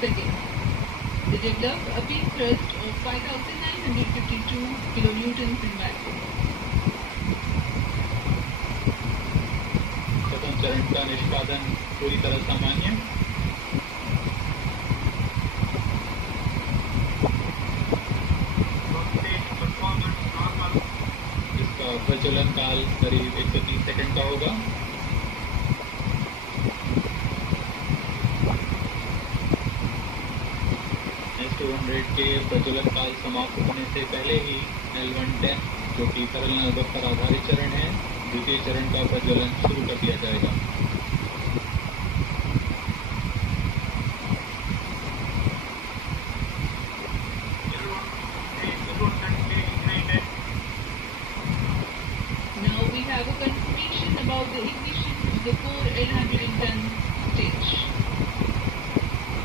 seconds. The developed a peak thrust of 5,952 kilonewtons in vacuum. प्रथम चरण का निष्पादन पूरी तरह सामान्य। इसका प्रज्वलन काल करीब 130 सेकंड का होगा। S200 के प्रज्वलन काल समाप्त होने से पहले ही L110 जो कि तरल नलबक पर आधारित चरण है, द्वितीय चरण का प्रज्वलन शुरू कर दिया जाएगा।